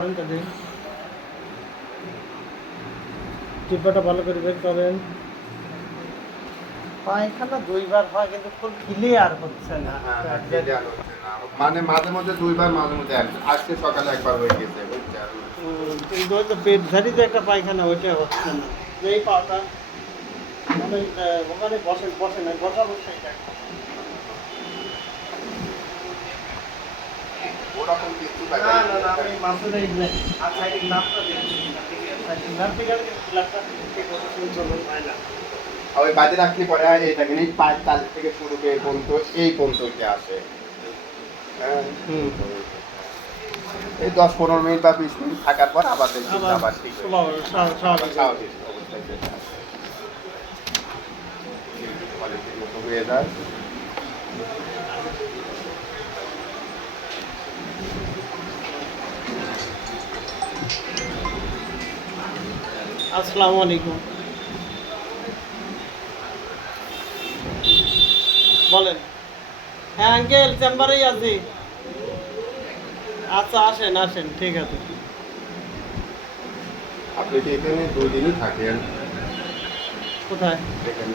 তাদের টিপাটা ভালো করে বের করেন। পায়খানা দুইবার হয় কিন্তু ফুল ক্লিয়ার হচ্ছে না। মানে মাঝে মধ্যে দুইবার, মাঝে মধ্যে একবার। আজকে সকালে একবার হয়ে গেছে, বুঝছেন? কিন্তু ওই তো পেট ঝাড়ি যে একটা পায়খানা ওইটা হচ্ছে না। এই পাটা ওখানে বসেন বসেন না, বসা বসে ওরকম কিছু না না না, আমি মাসুদ আচ্ছা এই নামটা দেখি নাম থেকে লাগটা ঠিক মতো শুনছো হয় না। ওই বাজে রাখলে পরে এটা কিন্তু পায়ের তাল থেকে শুরু করে পর্যন্ত এই পর্যন্ত উঠে আসে। হ্যাঁ, এই 10-15 মিনিট বা 20 মিনিট থাকার পর আবার দেখি আবার ঠিক স্বাভাবিক অবস্থায় চলে আসে। কোয়ালিটির মতো হয়ে যায়। আসসালামু আলাইকুম। বলেন। হ্যাঁ আঙ্কেল চেম্বারেই আছি। আচ্ছা আসেন আসেন, ঠিক আছে। আপনি কি এখানে 2 দিনই থাকেন? কোথায়? এখানে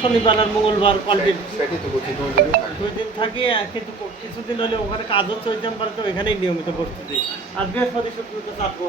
শনিবার আর মঙ্গলবার কন্টিনিউ সেটাই তো বলছি, 2 দিনই থাকেন। 2 দিন থাকি, কিন্তু কিছুদিন হলে ওখানে কাজ হচ্ছে ওই চেম্বারে, তো এখানেই নিয়মিত বসতেছি। আর বৃহস্পতি শুক্রতে চাপবো।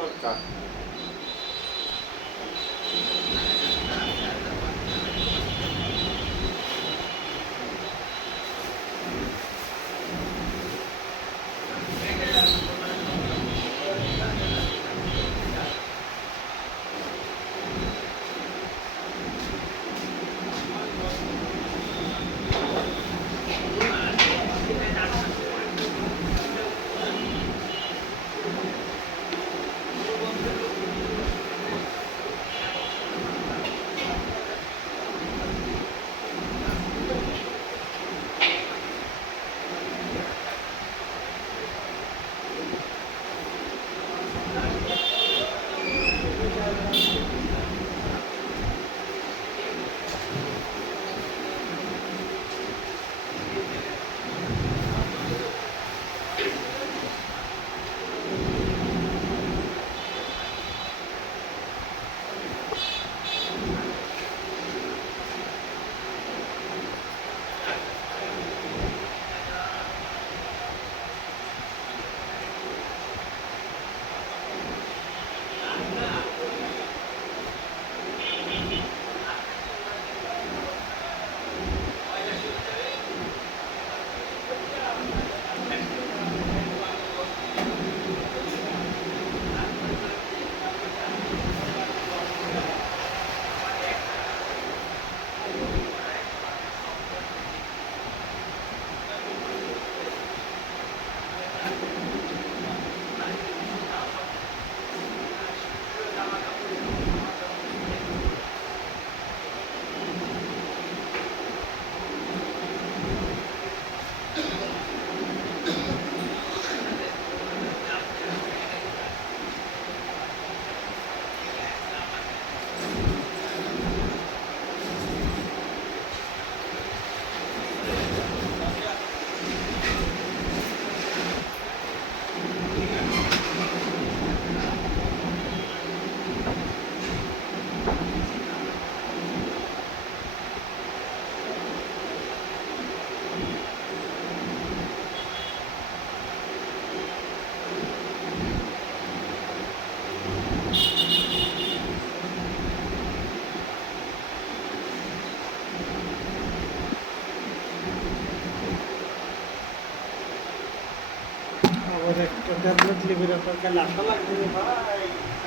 আবার একটা ট্যাবলেট লিখে রাখার কেন আশা লাগবে রে ভাই।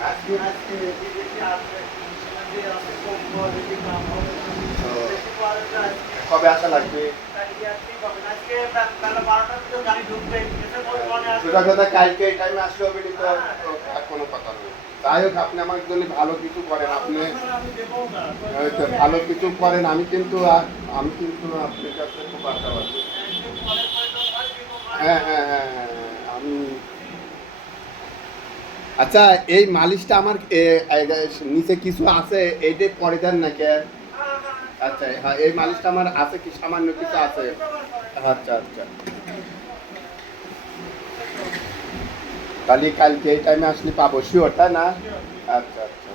আজকে আজকে বিদেশে আসবে, আছে কম পরে যদি কাম হবে বেশি পরে তো আজকে কবে আসা লাগবে? কালকে আসতেই পাবে না। আজকে বেলা 12টার ভিতরে গাড়ি ঢুকবে, এসে বর্তমানে আসবে। সোজা কথা কালকে এই টাইমে আসলে হবে কিন্তু আর কোনো কথা নেই। যাই হোক, আপনি আমার জন্য ভালো কিছু করেন, আপনি আমি দেবো না। ভালো কিছু করেন। আমি কিন্তু আপনার কাছে খুব আশাবাদী। একদিন পরে পরে তো হয় দেবো ভাই। হ্যাঁ হ্যাঁ হ্যাঁ হ্যাঁ, আমি আচ্ছা, এই মালিশটা আমার নিচে কিছু আছে, এইটা পরে দেন নাকি? আচ্ছা হ্যাঁ, এই মালিশটা আমার আছে, কি সামান্য কিছু আছে। আচ্ছা আচ্ছা। তাহলে কালকে এই টাইমে আসলে পাবো শিওর, তাই না? আচ্ছা আচ্ছা।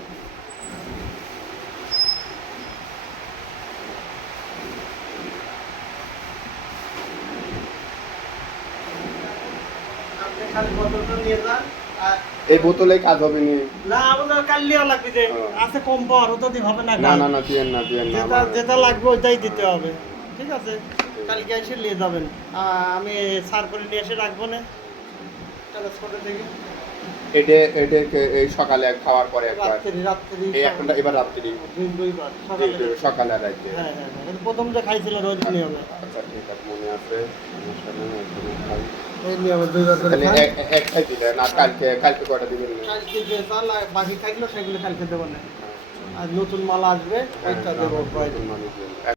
আপনি খালি বোতলটা নিয়ে যান। আর এই বোতলে কাজ হবে নি? না আমাদের কাল লিয়া লাগবে যে আছে কম পাওয়ার ওটা দিয়ে হবে না না কাল। না না, দিয়েন না দিয়েন না। যেটা যেটা লাগবে ওইটাই দিতে হবে, ঠিক আছে? কালকে এসে নিয়ে যাবেন। আমি সার করে নিয়ে এসে রাখবো না ট্রান্সপোর্টে থেকে। এটা এটা এই সকালে খাওয়ার পরে একবার, রাত্রি এই এখন এবার রাত্রি, দুইবার সকালে। সকালে আর রাতে। হ্যাঁ হ্যাঁ হ্যাঁ, কিন্তু প্রথম যে খাইছিল রোজ নিয়মে আচ্ছা ঠিক আছে, মনে আছে, সমস্যা নেই, এখনো খাই। ওই নিয়মে দুইবার করে তাহলে খান। একটাই দিলেন, আর কালকে কালকে কয়টা দিবেন না? কালকে যে চাল আর বাকি থাকলো সেগুলো কালকে দেবো না। আর নতুন মাল আসবে ওইটা দেবো। নতুন মানুষ দিবেন।